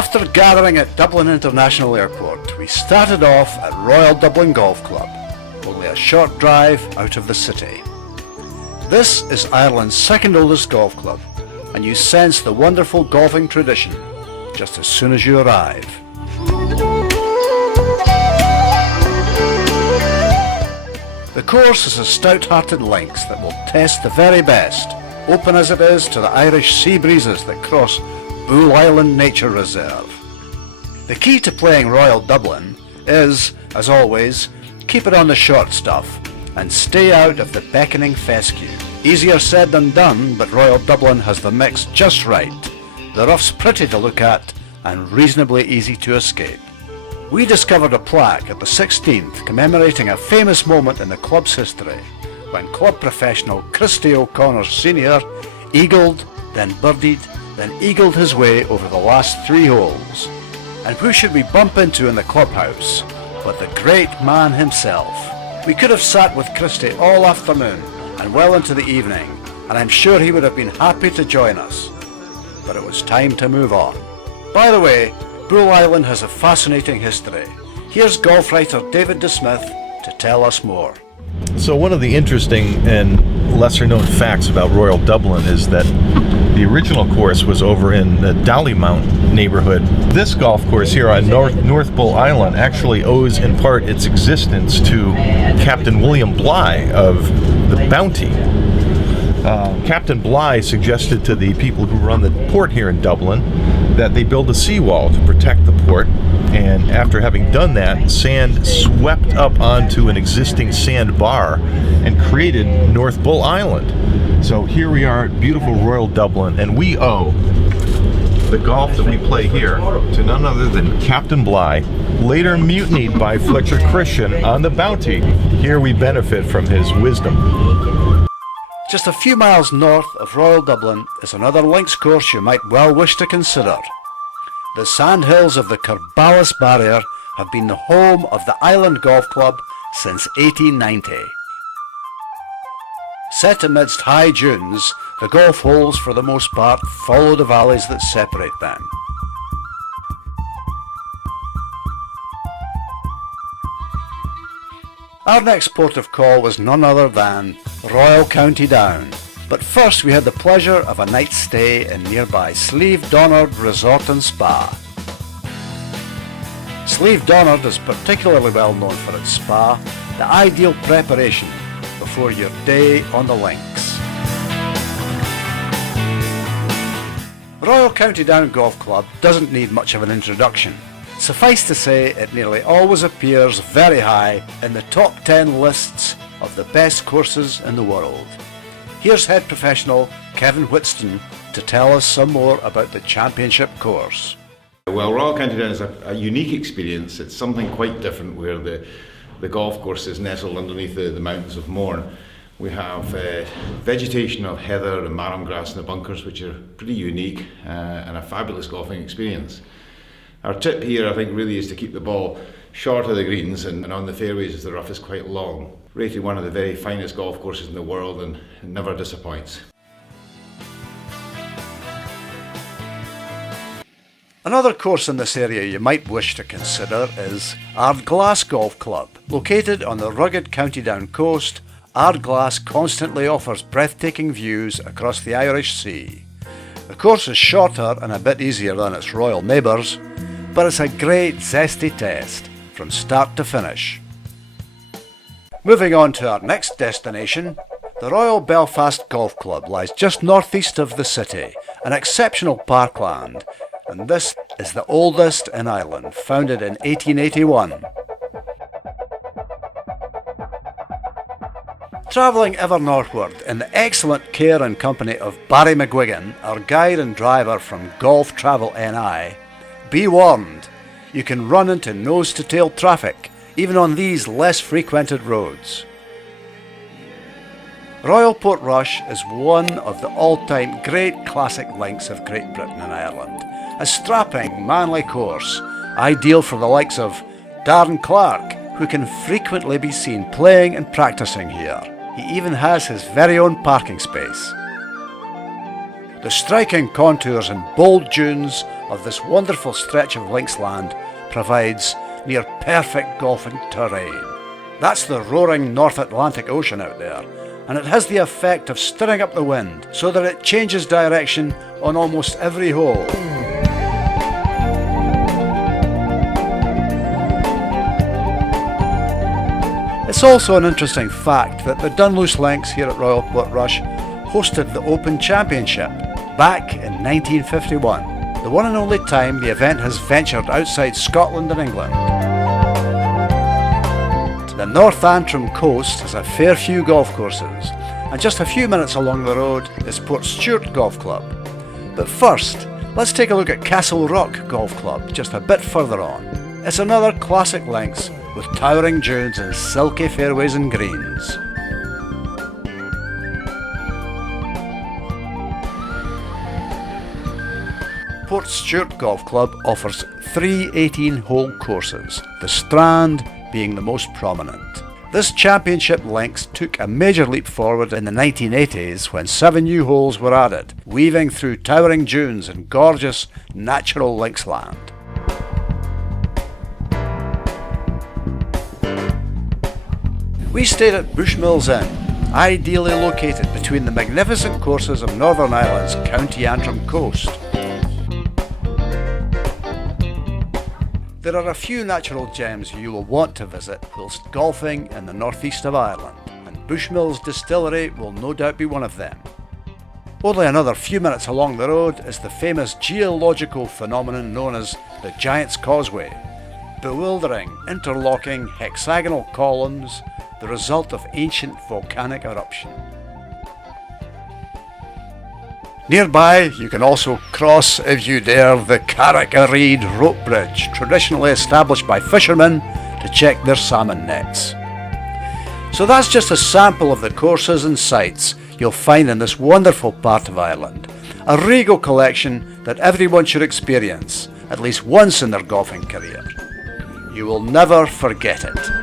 After gathering at Dublin International Airport, we started off at Royal Dublin Golf Club, only a short drive out of the city. This is Ireland's second oldest golf club, and you sense the wonderful golfing tradition just as soon as you arrive. The course is a stout-hearted links that will test the very best, open as it is to the Irish sea breezes that cross Bull Island Nature Reserve. The key to playing Royal Dublin is, as always, keep it on the short stuff and stay out of the beckoning fescue. Easier said than done, but Royal Dublin has the mix just right. The rough's pretty to look at and reasonably easy to escape. We discovered a plaque at the 16th commemorating a famous moment in the club's history when club professional Christy O'Connor Sr. eagled, then birdied, then eagled his way over the last 3 holes. And who should we bump into in the clubhouse but the great man himself? We could have sat with Christy all afternoon and well into the evening, and I'm sure he would have been happy to join us. But it was time to move on. By the way, Bull Island has a fascinating history. Here's golf writer David DeSmith to tell us more. So one of the interesting and lesser known facts about Royal Dublin is that the original course was over in the Dollymount neighborhood. This golf course here on North Bull Island actually owes in part its existence to Captain William Bligh of the Bounty. Captain Bligh suggested to the people who run the port here in Dublin that they build a seawall to protect the port, and after having done that, sand swept up onto an existing sandbar and created North Bull Island. So here we are at beautiful Royal Dublin, and we owe the golf that we play here to none other than Captain Bligh, later mutinied by Fletcher Christian on the Bounty. Here we benefit from his wisdom. Just a few miles north of Royal Dublin is another links course you might well wish to consider. The sandhills of the Corballis Barrier have been the home of the Island Golf Club since 1890. Set amidst high dunes, the golf holes for the most part follow the valleys that separate them. Our next port of call was none other than Royal County Down, but first we had the pleasure of a night's stay in nearby Slieve Donard Resort and Spa. Slieve Donard is particularly well known for its spa, the ideal preparation before your day on the links. Royal County Down Golf Club doesn't need much of an introduction. Suffice to say, it nearly always appears very high in the top 10 lists of the best courses in the world. Here's head professional Kevin Whitston to tell us some more about the championship course. Well, Royal County Down is a unique experience. It's something quite different where the golf course is nestled underneath the mountains of Mourne. We have vegetation of heather and marram grass in the bunkers, which are pretty unique and a fabulous golfing experience. Our tip here, I think, really is to keep the ball short of the greens and on the fairways as the rough is quite long. Rated one of the very finest golf courses in the world and never disappoints. Another course in this area you might wish to consider is Ardglass Golf Club. Located on the rugged County Down coast, Ardglass constantly offers breathtaking views across the Irish Sea. The course is shorter and a bit easier than its royal neighbours, but it's a great zesty test from start to finish. Moving on to our next destination, the Royal Belfast Golf Club lies just northeast of the city, an exceptional parkland, and this is the oldest in Ireland, founded in 1881. Travelling ever northward in the excellent care and company of Barry McGuigan, our guide and driver from Golf Travel NI, be warned, you can run into nose-to-tail traffic, even on these less frequented roads. Royal Portrush is one of the all-time great classic links of Great Britain and Ireland, a strapping, manly course, ideal for the likes of Darren Clark, who can frequently be seen playing and practicing here. He even has his very own parking space. The striking contours and bold dunes of this wonderful stretch of links land provides near perfect golfing terrain. That's the roaring North Atlantic Ocean out there, and it has the effect of stirring up the wind so that it changes direction on almost every hole. It's also an interesting fact that the Dunluce Links here at Royal Portrush hosted the Open Championship back in 1951, the one and only time the event has ventured outside Scotland and England. The North Antrim coast has a fair few golf courses, and just a few minutes along the road is Portstewart Golf Club. But first, let's take a look at Castle Rock Golf Club just a bit further on. It's another classic links with towering dunes and silky fairways and greens. Portstewart Golf Club offers 3 18-hole courses, the Strand being the most prominent. This championship links took a major leap forward in the 1980s when 7 new holes were added, weaving through towering dunes and gorgeous natural links land. We stayed at Bushmills Inn, ideally located between the magnificent courses of Northern Ireland's County Antrim coast. There are a few natural gems you will want to visit whilst golfing in the northeast of Ireland, and Bushmills Distillery will no doubt be one of them. Only another few minutes along the road is the famous geological phenomenon known as the Giant's Causeway. Bewildering, interlocking, hexagonal columns, the result of ancient volcanic eruption. Nearby, you can also cross, if you dare, the Carrick a Reed rope bridge, traditionally established by fishermen to check their salmon nets. So that's just a sample of the courses and sites you'll find in this wonderful part of Ireland, a regal collection that everyone should experience at least once in their golfing career. You will never forget it.